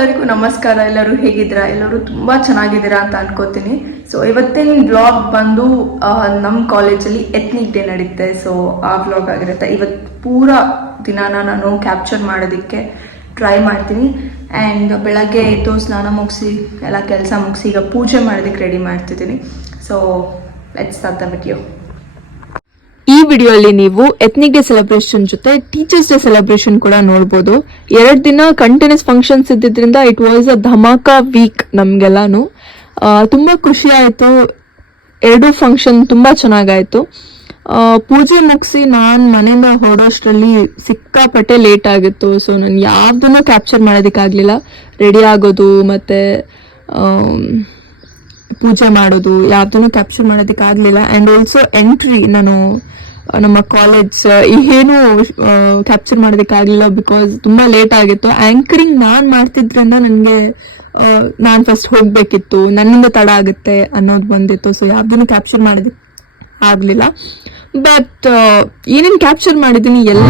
ಎಲ್ಲರಿಗೂ ನಮಸ್ಕಾರ. ಎಲ್ಲರೂ ಹೇಗಿದ್ದೀರಾ? ಎಲ್ಲರೂ ತುಂಬ ಚೆನ್ನಾಗಿದ್ದೀರಾ ಅಂತ ಅನ್ಕೋತೀನಿ. ಸೊ ಇವತ್ತಿನ ವ್ಲಾಗ್ ಬಂದು ನಮ್ಮ ಕಾಲೇಜಲ್ಲಿ ಎತ್ನಿಕ್ ಡೇ ನಡೀತೆ. ಸೊ ಆ ವ್ಲಾಗ್ ಆಗಿರುತ್ತೆ. ಇವತ್ತು ಪೂರ ದಿನಾನ ನಾನು ಕ್ಯಾಪ್ಚರ್ ಮಾಡೋದಕ್ಕೆ ಟ್ರೈ ಮಾಡ್ತೀನಿ. ಆ್ಯಂಡ್ ಬೆಳಗ್ಗೆ ಎದ್ದು ಸ್ನಾನ ಮುಗಿಸಿ ಎಲ್ಲ ಕೆಲಸ ಮುಗಿಸಿ ಈಗ ಪೂಜೆ ಮಾಡೋದಕ್ಕೆ ರೆಡಿ ಮಾಡ್ತಿದ್ದೀನಿ. So let's start the video. ಈ ವಿಡಿಯೋಲಿ ನೀವು ಎತ್ನಿಕ್ ಡೇ ಸೆಲೆಬ್ರೇಷನ್ ಜೊತೆ ಟೀಚರ್ಸ್ ಡೇ ಸೆಲೆಬ್ರೇಷನ್ ಕೂಡ ನೋಡ್ಬೋದು. 2 ದಿನ ಕಂಟಿನ್ಯೂಸ್ ಫಂಕ್ಷನ್ಸ್ ಇದ್ದಿದ್ರಿಂದ it was a dhamaka week ನಮ್ಗೆಲ್ಲಾನು. ತುಂಬಾ ಖುಷಿ ಆಯ್ತು. 2 ಫಂಕ್ಷನ್ ತುಂಬಾ ಚೆನ್ನಾಗಾಯ್ತು. ಪೂಜೆ ಮುಗಿಸಿ ನಾನು ಮನೆಯಿಂದ ಹೊರಡೋಷ್ಟರಲ್ಲಿ ಸಿಕ್ಕಾಪಟ್ಟೆ ಲೇಟ್ ಆಗಿತ್ತು. ಸೊ ನಾನು ಯಾವ್ದನ್ನು ಕ್ಯಾಪ್ಚರ್ ಮಾಡೋದಕ್ಕಾಗಲಿಲ್ಲ. ರೆಡಿ ಆಗೋದು ಮತ್ತೆ ಪೂಜೆ ಮಾಡೋದು ಯಾವುದನ್ನು ಕ್ಯಾಪ್ಚರ್ ಮಾಡೋದಕ್ಕಾಗಲಿಲ್ಲ. ಆ್ಯಂಡ್ ಆಲ್ಸೋ ಎಂಟ್ರಿ ನಾನು ನಮ್ಮ ಕಾಲೇಜ್ ಏನು ಕ್ಯಾಪ್ಚರ್ ಮಾಡೋದಕ್ಕಾಗಲಿಲ್ಲ ಬಿಕಾಸ್ ತುಂಬ ಲೇಟ್ ಆಗಿತ್ತು. ಆ್ಯಂಕರಿಂಗ್ ನಾನು ಮಾಡ್ತಿದ್ರಿಂದ ನನಗೆ ನಾನು ಫಸ್ಟ್ ಹೋಗಬೇಕಿತ್ತು, ನನ್ನಿಂದ ತಡ ಆಗುತ್ತೆ ಅನ್ನೋದು ಬಂದಿತ್ತು. ಸೊ ಯಾವುದನ್ನು ಕ್ಯಾಪ್ಚರ್ ಮಾಡೋದಕ್ಕೆ ಆಗಲಿಲ್ಲ. ಬಟ್ ಏನೇನು ಕ್ಯಾಪ್ಚರ್ ಮಾಡಿದ್ದೀನಿ ಎಲ್ಲ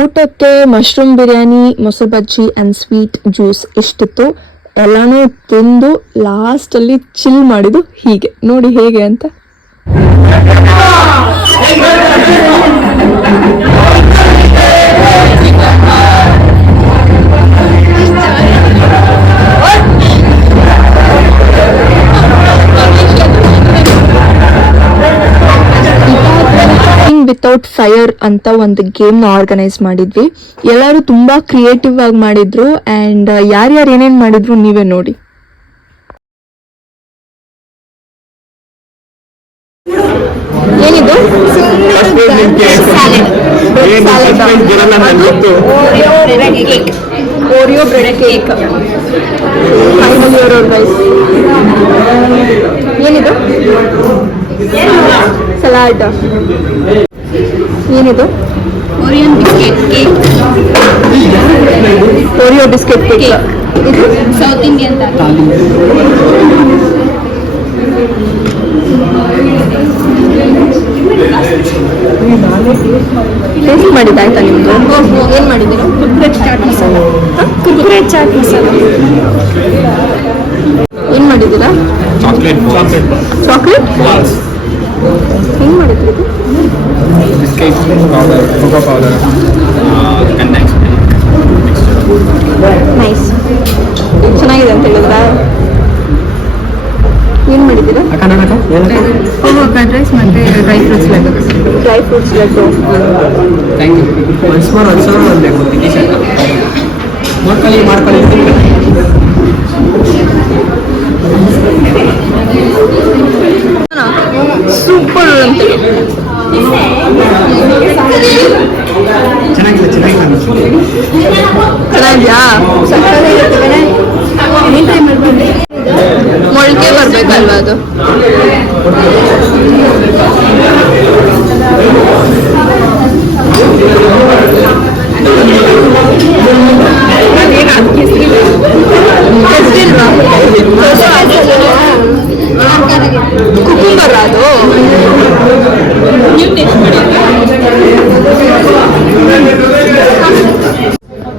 ಊಟಕ್ಕೆ ಮಶ್ರೂಮ್ ಬಿರಿಯಾನಿ, ಮೊಸರು ಬಜ್ಜಿ ಆ್ಯಂಡ್ ಸ್ವೀಟ್ ಜ್ಯೂಸ್ ಇಷ್ಟಿತ್ತು. ಎಲ್ಲನೂ ತಿಂದು ಲಾಸ್ಟಲ್ಲಿ ಚಿಲ್ ಮಾಡಿದ್ದು ಹೀಗೆ ನೋಡಿ ಹೇಗೆ ಅಂತ. ವಿತೌಟ್ ಫೈರ್ ಅಂತ ಒಂದು ಗೇಮ್ ನ ಆರ್ಗನೈಸ್ ಮಾಡಿದ್ವಿ. ಎಲ್ಲರೂ ತುಂಬಾ ಕ್ರಿಯೇಟಿವ್ ಆಗಿ ಮಾಡಿದ್ರು ಅಂಡ್ ಯಾರ್ಯಾರು ಏನೇನ್ ಮಾಡಿದ್ರು ನೀವೇ ನೋಡಿ. ಏನಿದು? Oreo bread cake. ಏನಿದು? ಸಲಾಡ್. ಏನಿದು? Oreo biscuit cake. Oreo biscuit cake. ಇದು ಸೌತ್ ಇಂಡಿಯನ್ ಥಾಲಿ. ಟೇಸ್ಟ್ ಮಾಡಿದ್ದಾಯ್ತಾ ನಿಮ್ದು? ಏನ್ ಮಾಡಿದ್ದೀರಾ? ಕುರ್ಕುರೆ ಚಾಟ್ ಮಸಾಲ. ಕುರ್ಕುರೆ ಚಾಟ್ ಮಸಾಲ ಏನ್ ಮಾಡಿದ್ದೀರಾ? ಚಾಕ್ಲೇಟ್ ಚಾಕ್ಲೇಟ್ ಹೆಂಗ್ ಮಾಡಿದ್ರಿ ಇದು? Biscuit powder, cocoa powder and next nice. ಚೆನ್ನಾಗಿದೆ ಅಂತ ಹೇಳಿದ್ರಾ? ಏನ್ ಮಾಡಿದ್ದೀರಾ? ಫ್ರೈಡ್ ರೈಸ್ ಮತ್ತೆ dry fruits laddu. Dry fruits laddu. Thank you. Once more ಬೇಕು ಮಾಡ್ಕೊಳ್ಳಿ. ಸೂಪರ್ ಅಂತ ಚೆನ್ನಾಗಿದ್ಯಾ? ಮೊಳಕೆ ಬರ್ಬೇಕಲ್ವಾ ಅದು? ಕುಕುಂಬರ್ ಅದು.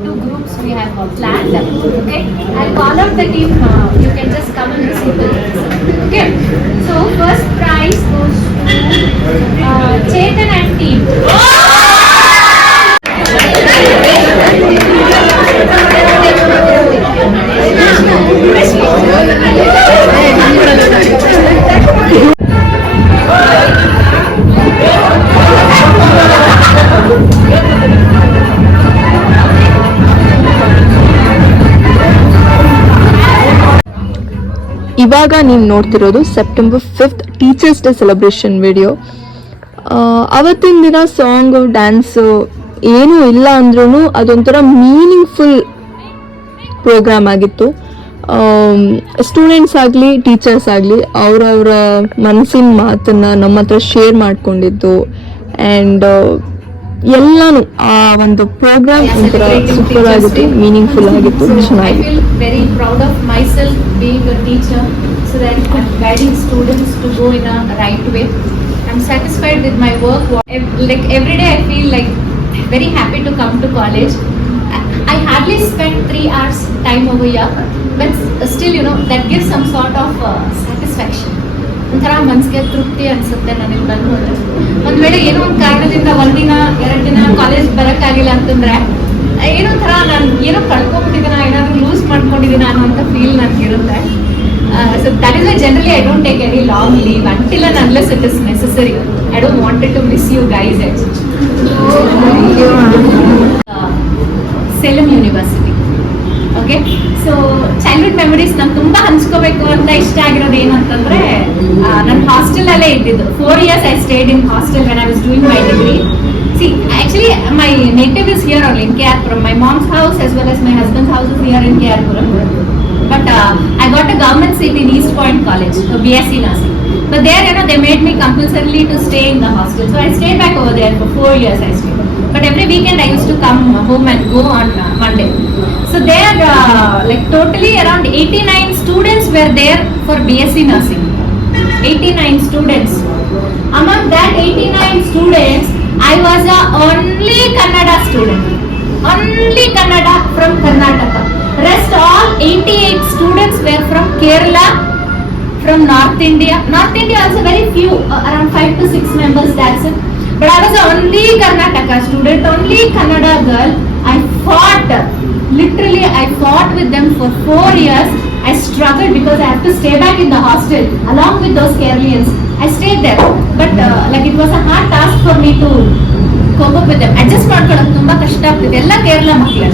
Two groups we have planned. Okay, I'll call up the team. You can just come and receive the names. Okay. So first prize goes to Chetan and team. ಇವಾಗ ನೀವು ನೋಡ್ತಿರೋದು September 5th teachers day celebration video. ಅವತ್ತಿನ ದಿನ song dance ಏನೂ ಇಲ್ಲ ಅಂದ್ರೂ ಅದೊಂಥರ meaningful program ಆಗಿತ್ತು. ಸ್ಟೂಡೆಂಟ್ಸ್ ಆಗಲಿ ಟೀಚರ್ಸ್ ಆಗಲಿ ಅವರವರ ಮನಸ್ಸಿನ ಮಾತನ್ನು ನಮ್ಮ ಹತ್ರ ಶೇರ್ ಮಾಡ್ಕೊಂಡಿದ್ದು ಆ್ಯಂಡ್ ಎಲ್ಲಾನು ಆ ಒಂದು ಪ್ರೋಗ್ರಾಮ್ ಒಂಥರ ಸೂಪರ್ ಆಗಿತ್ತು, ಮೀನಿಂಗ್ಫುಲ್ ಆಗಿತ್ತು, ಚೆನ್ನಾಗಿತ್ತು. I feel very proud of myself being a teacher, so that I'm guiding students to go in a right way. I'm satisfied with my work. Like every day I feel like very happy to come to college. I hardly spend 3 hours time over here, but still that gives some sort of satisfaction. ಒಂಥರ ಮನಸ್ಸಿಗೆ ತೃಪ್ತಿ ಅನ್ಸುತ್ತೆ ನನಗೆ ಬಂದು. ಒಂದ್ ವೇಳೆ ಏನೋ ಒಂದು ಕಾರಣದಿಂದ 1 ದಿನ 2 ದಿನ ಕಾಲೇಜ್ ಬರೋಕ್ಕಾಗಿಲ್ಲ ಅಂತಂದ್ರೆ ಏನೋ ಒಂಥರ ನಾನು ಏನೋ ಕಳ್ಕೊಂಡ್ಬಿಟ್ಟಿದ್ದೀನ, ಏನಾದ್ರು ಲೂಸ್ ಮಾಡ್ಕೊಂಡಿದ್ದೀನ ಅನ್ನೋಂಥ ಫೀಲ್ ನನಗಿರುತ್ತೆ. So that is why generally I don't take any long leave until and unless it is necessary. I don't wanted to miss you guys at Salem university. Okay, so childhood memories ನಂಗೆ ತುಂಬ ಹಂಚ್ಕೋಬೇಕು ಅಂತ ಇಷ್ಟ ಆಗಿರೋದು ಏನು ಅಂತಂದ್ರೆ, ನನ್ನ ಹಾಸ್ಟೆಲಲ್ಲೇ ಇದ್ದಿದ್ದು. 4 years I stayed in hostel when I was doing my degree. See, actually my native is here only in K.R.Puram. My mom's house as well as my husband's house is here in K.R.Puram. But I got a government seat in East Point College, so BSc Nursing. But there, they made me compulsorily to stay in the hostel. So I stayed back over there for 4 years I stayed. But every weekend I used to come home and go on Monday. So there, like totally around 89 students were there for BSc Nursing. 89 students. Among that 89 students, I was the only Kannada student. from North India. North India also very few, around 5 to 6 members, that's it. But I was the only Karnataka student, only Kannada girl. I fought, literally I fought with them for 4 years. I struggled because I have to stay back in the hostel along with those Keralians. I stayed there, but like it was a hard task for me to cope up with them. Adjust ಮಾಡ್ಕೊಳ್ಳೋದು ತುಂಬಾ ಕಷ್ಟ ಆಗ್ತಿದೆ. ಎಲ್ಲ ಕೇರಳ ಮಕ್ಕಳೇ,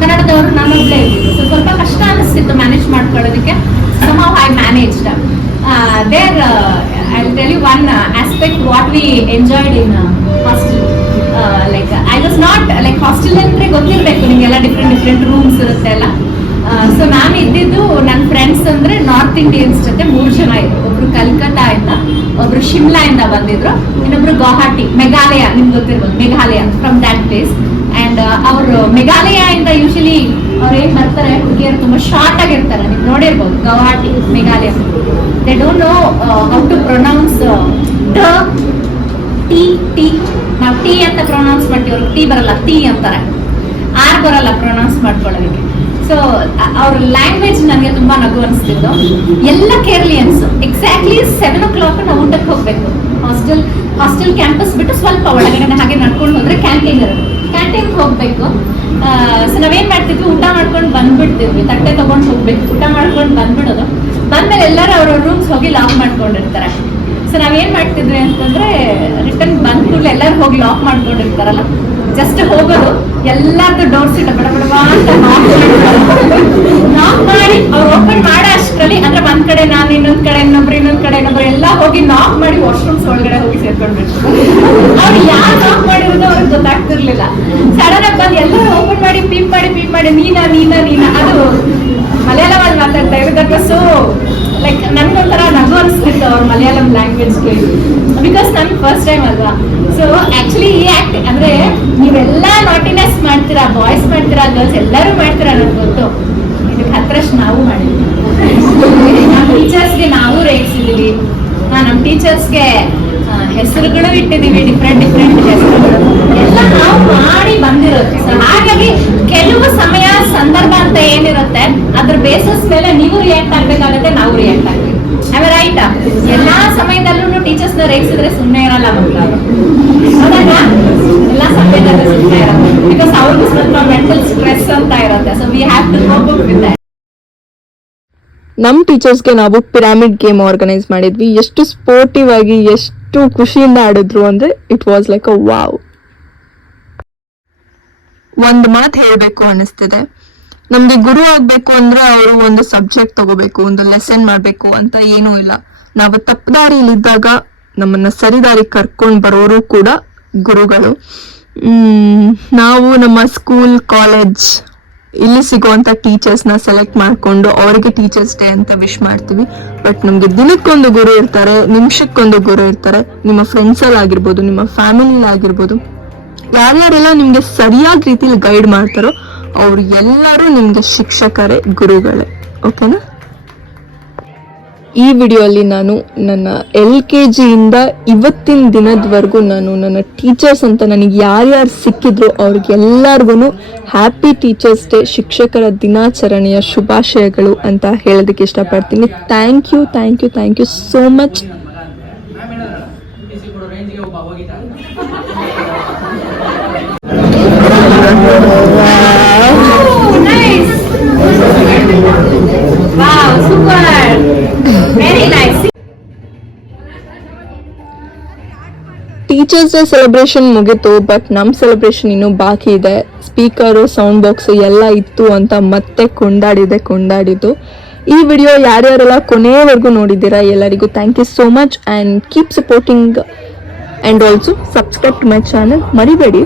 ಕನ್ನಡದವರು ನಾನೊಬ್ಬಳೇ ಇದ್ದಿದ್ದು, so ಸ್ವಲ್ಪ ಕಷ್ಟ ಅನಿಸ್ತಿತ್ತು ಮ್ಯಾನೇಜ್ ಮಾಡ್ಕೊಳ್ಳೋದಕ್ಕೆ. Somehow I managed. I'll tell you one aspect what we enjoyed in hostel. Like I was not like hostel ಅಂದ್ರೆ ಗೊತ್ತಿರಬೇಕು ನಿಮಗೆಲ್ಲ, ಡಿಫ್ರೆಂಟ್ ರೂಮ್ಸ್ ಇರುತ್ತೆ ಎಲ್ಲ. ಸೊ ನಾನು ಇದ್ದಿದ್ದು ನನ್ನ ಫ್ರೆಂಡ್ಸ್ ಅಂದ್ರೆ ನಾರ್ತ್ ಇಂಡಿಯನ್ಸ್ ಜೊತೆ 3 ಜನ ಇದ್ರು. ಒಬ್ರು ಕಲ್ಕತ್ತಾ ಇಂದ, ಒಬ್ರು ಶಿಮ್ಲಾ ಇಂದ ಬಂದಿದ್ರು, ಇನ್ನೊಬ್ರು ಗುವಾಹಟಿ, ಮೇಘಾಲಯ, ನಿಮ್ಗೆ ಗೊತ್ತಿರ್ಬೋದು Meghalaya, from that place. And ಅವರು ಮೇಘಾಲಯ ಇಂದ ಯೂಶಲಿ ಅವ್ರು ಏನ್ ಬರ್ತಾರೆ, ಹುಡುಗಿಯರು ತುಂಬಾ ಶಾರ್ಟ್ ಆಗಿರ್ತಾರೆ, ನೀವು ನೋಡಿರ್ಬೋದು. Guwahati, Meghalaya, they don't know how to pronounce T. ನಾವು ಟಿ ಅಂತ ಪ್ರೊನೌನ್ಸ್ ಮಾಡ್ತೀವಿ, ಅವ್ರಿಗೆ ಟಿ ಬರಲ್ಲ, ಟಿ ಅಂತಾರೆ, ಆರ್ ಬರಲ್ಲ ಪ್ರೊನೌನ್ಸ್ ಮಾಡ್ಕೊಳ್ಳೋದಕ್ಕೆ. ಸೊ ಅವ್ರ ಲ್ಯಾಂಗ್ವೇಜ್ ನನಗೆ ತುಂಬಾ ನಗು ಅನಿಸ್ತಿದ್ದು. ಎಲ್ಲ ಕೇರಳಿಯನ್ಸ್ ಎಕ್ಸಾಕ್ಟ್ಲಿ 7 o'clock ನಾವು ಊಟಕ್ಕೆ ಹೋಗ್ಬೇಕು. ಹಾಸ್ಟೆಲ್ ಕ್ಯಾಂಪಸ್ ಬಿಟ್ಟು ಸ್ವಲ್ಪ ಒಳಗಡೆ ಹಾಗೆ ನಡ್ಕೊಂಡು ಹೋದ್ರೆ ಕ್ಯಾಂಟೀನ್ ಇರುತ್ತೆ, ಕ್ಯಾಂಟೀನ್ಗೆ ಹೋಗ್ಬೇಕು. ಸೊ ನಾವೇನ್ ಮಾಡ್ತಿದ್ವಿ, ಊಟ ಮಾಡ್ಕೊಂಡು ಬಂದ್ಬಿಡ್ತಿದ್ವಿ, ತಟ್ಟೆ ತಗೊಂಡು ಹೋಗ್ಬೇಕು, ಊಟ ಮಾಡ್ಕೊಂಡು ಬಂದ್ಬಿಡೋದು. ಬಂದ್ಮೇಲೆ ಎಲ್ಲರೂ ಅವ್ರ ರೂಮ್ಸ್ ಹೋಗಿ ಲಾಕ್ ಮಾಡ್ಕೊಂಡಿರ್ತಾರೆ. ಸೊ ನಾವೇನ್ ಮಾಡ್ತಿದ್ವಿ ಅಂತಂದ್ರೆ, ರಿಟರ್ನ್ ಬಂದ್ ಕೂಡಲೇ ಎಲ್ಲರೂ ಹೋಗಿ ಲಾಕ್ ಮಾಡ್ಕೊಂಡಿರ್ತಾರಲ್ಲ, ಜಸ್ಟ್ ಹೋಗೋದು, ಎಲ್ಲಾರ್ದು ಡೋರ್ಸ್ ಇಟ್ಟು ಬಡಬಡವಾ ಅಂತ ನಾಕ್ ಮಾಡಿ ಅವ್ರು ಓಪನ್ ಮಾಡೋ ಅಷ್ಟರಲ್ಲಿ, ಅಂದ್ರೆ ಒಂದ್ ಕಡೆ ನಾನು, ಇನ್ನೊಂದ್ ಕಡೆ ಇನ್ನೊಬ್ರು ಎಲ್ಲ ಹೋಗಿ ನಾಕ್ ಮಾಡಿ ವಾಶ್ರೂಮ್ಸ್ ಒಳಗಡೆ ಹೋಗಿ ಸೇರ್ಕೊಂಡ್ಬಿಟ್ಟು, ಅವ್ರು ಯಾರು ನಾಕ್ ಮಾಡಿರೋದು ಅವ್ರಿಗೆ ಗೊತ್ತಾಗ್ತಿರ್ಲಿಲ್ಲ. ಸಡನ್ ಆಗಿ ಬಂದು ಎಲ್ಲರೂ ಓಪನ್ ಮಾಡಿ ಪೀಪ್ ಮಾಡಿ ನೀನಾ. ಅದು ಮಲಯಾಳಮಲ್ಲಿ ಮಾತಾಡ್ತಾ ಇರೋದಕ್ಕೆ. ಸೊ ಲೈಕ್ ನನ್ಗೊಂಥರ ನಗು ಅನಿಸ್ತಿತ್ತು ಅವ್ರ ಮಲಯಾಳಂ ಲ್ಯಾಂಗ್ವೇಜ್ಗೆ, ಬಿಕಾಸ್ ನನ್ ಫಸ್ಟ್ ಟೈಮ್ ಅಲ್ವಾ. ಸೊ ಆಕ್ಚುಲಿ ಈ ಆಕ್ಟ್ ಅಂದ್ರೆ ನೀವೆಲ್ಲ ನಾಟಿನೆಸ್ ಮಾಡ್ತೀರಾ, ಬಾಯ್ಸ್ ಮಾಡ್ತೀರಾ, ಗರ್ಲ್ಸ್ ಎಲ್ಲರೂ ಮಾಡ್ತೀರಾ ಅನ್ನೋದು ಗೊತ್ತು. ಇದಕ್ಕೆ ಹತ್ರಷ್ಟು ನಾವು ಮಾಡಿದ್ವಿ. ನಮ್ಮ ಟೀಚರ್ಸ್ಗೆ ನಾವು ರೇಗಿಸಿದೀವಿ, ನಮ್ಮ ಟೀಚರ್ಸ್ಗೆ ಹೆಸರುಗಳು ಇಟ್ಟಿದೀವಿ, ಡಿಫ್ರೆಂಟ್ ಹೆಸರುಗಳು ಎಲ್ಲ ನಾವು ಮಾಡಿ ಬಂದಿರೋದು. ಸೊ ಹಾಗಾಗಿ ಕೆಲವು ಸಮಯ ಸಂದರ್ಭ ಅಂತ ಏನಿರುತ್ತೆ ಅದ್ರ ಬೇಸಿಸ್ ಮೇಲೆ ನೀವು ರಿಯಾಕ್ಟ್ ಆಗ್ಬೇಕಾಗತ್ತೆ, ನಾವು ರಿಯಾಕ್ಟ್ ಆಗ್ತೀವಿ. ಆಮೇಲೆ ರೈಟ್, ಎಲ್ಲಾ ಸಮಯದಲ್ಲೂ ಟೀಚರ್ಸ್ ನ ರೇಗಿಸಿದ್ರೆ ಸುಮ್ಮನೆ ಇರಲ್ಲ ಮಕ್ಕಳು, ಹೌದಲ್ಲ? ಎಲ್ಲಾ ಸಮಯದಲ್ಲೂ ಸುಮ್ಮನೆ ಇರಲ್ಲ, ಬಿಕಾಸ್ ಅವ್ರಿಗೂ ಸ್ವಲ್ಪ ಮೆಂಟಲ್ ಸ್ಟ್ರೆಸ್ ಅಂತ ಇರುತ್ತೆ. So we have to cope up with that. ನಮ್ಮ ಟೀಚರ್ಸ್ಗೆ ನಾವು ಪಿರಾಮಿಡ್ ಗೇಮ್ ಆರ್ಗನೈಸ್ ಮಾಡಿದ್ವಿ. ಎಷ್ಟು ಸ್ಪೋರ್ಟಿವ್ ಆಗಿ, ಎಷ್ಟು ಖುಷಿಯಿಂದ ಆಡಿದ್ರು ಅಂದ್ರೆ it was like a wow. ಒಂದು ಮಾತು ಹೇಳಬೇಕು ಅನಿಸ್ತಿದೆ, ನಮ್ಗೆ ಗುರು ಆಗ್ಬೇಕು ಅಂದ್ರೆ ಅವರು ಒಂದು ಸಬ್ಜೆಕ್ಟ್ ತಗೋಬೇಕು, ಒಂದು ಲೆಸನ್ ಮಾಡ್ಬೇಕು ಅಂತ ಏನೂ ಇಲ್ಲ. ನಾವು ತಪ್ಪದಾರಿಲಿದ್ದಾಗ ನಮ್ಮನ್ನ ಸರಿದಾರಿ ಕರ್ಕೊಂಡು ಬರೋರು ಕೂಡ ಗುರುಗಳು. ನಾವು ನಮ್ಮ ಸ್ಕೂಲ್, ಕಾಲೇಜ್ ಇಲ್ಲಿ ಸಿಗುವಂತ ಟೀಚರ್ಸ್ನ ಸೆಲೆಕ್ಟ್ ಮಾಡ್ಕೊಂಡು ಅವರಿಗೆ ಟೀಚರ್ಸ್ ಡೇ ಅಂತ ವಿಶ್ ಮಾಡ್ತೀವಿ. ಬಟ್ ನಮ್ಗೆ ದಿನಕ್ಕೊಂದು ಗುರು ಇರ್ತಾರೆ, ನಿಮಿಷಕ್ಕೊಂದು ಗುರು ಇರ್ತಾರೆ. ನಿಮ್ಮ ಫ್ರೆಂಡ್ಸ್ ಅಲ್ಲಿ ಆಗಿರ್ಬೋದು, ನಿಮ್ಮ ಫ್ಯಾಮಿಲಿ ಆಗಿರ್ಬೋದು, ಯಾರ್ಯಾರೆಲ್ಲ ನಿಮ್ಗೆ ಸರಿಯಾದ ರೀತಿಲಿ ಗೈಡ್ ಮಾಡ್ತಾರೋ ಅವ್ರು ಎಲ್ಲರೂ ನಿಮ್ಗೆ ಶಿಕ್ಷಕರೇ, ಗುರುಗಳೇ. ಓಕೆನಾ? ಈ ವಿಡಿಯೋಲಿ ನಾನು ನನ್ನ LKG ಇಂದ ಇವತ್ತಿನ ದಿನದವರೆಗೂ ನಾನು ನನ್ನ ಟೀಚರ್ಸ್ ಅಂತ ನನಗೆ ಯಾರ್ಯಾರು ಸಿಕ್ಕಿದ್ರು ಅವ್ರಿಗೆಲ್ಲರಿಗೂ ಹ್ಯಾಪಿ ಟೀಚರ್ಸ್ ಡೇ, ಶಿಕ್ಷಕರ ದಿನಾಚರಣೆಯ ಶುಭಾಶಯಗಳು ಅಂತ ಹೇಳೋದಕ್ಕೆ ಇಷ್ಟಪಡ್ತೀನಿ. Thank you so much. Wow, super. Very nice. Teachers day celebration ಮುಗೀತು, ಬಟ್ ನಮ್ಮ ಸೆಲೆಬ್ರೇಷನ್ ಇನ್ನೂ ಬಾಕಿ ಇದೆ. ಸ್ಪೀಕರು, ಸೌಂಡ್ ಬಾಕ್ಸ್ ಎಲ್ಲ ಇತ್ತು ಅಂತ ಮತ್ತೆ ಕೊಂಡಾಡಿದ್ದು. ಈ ವಿಡಿಯೋ ಯಾರ್ಯಾರೆಲ್ಲ ಕೊನೆಯವರೆಗೂ ನೋಡಿದ್ದೀರಾ ಎಲ್ಲರಿಗೂ thank you so much, and keep supporting and also subscribe to my channel. ಮರಿಬೇಡಿ.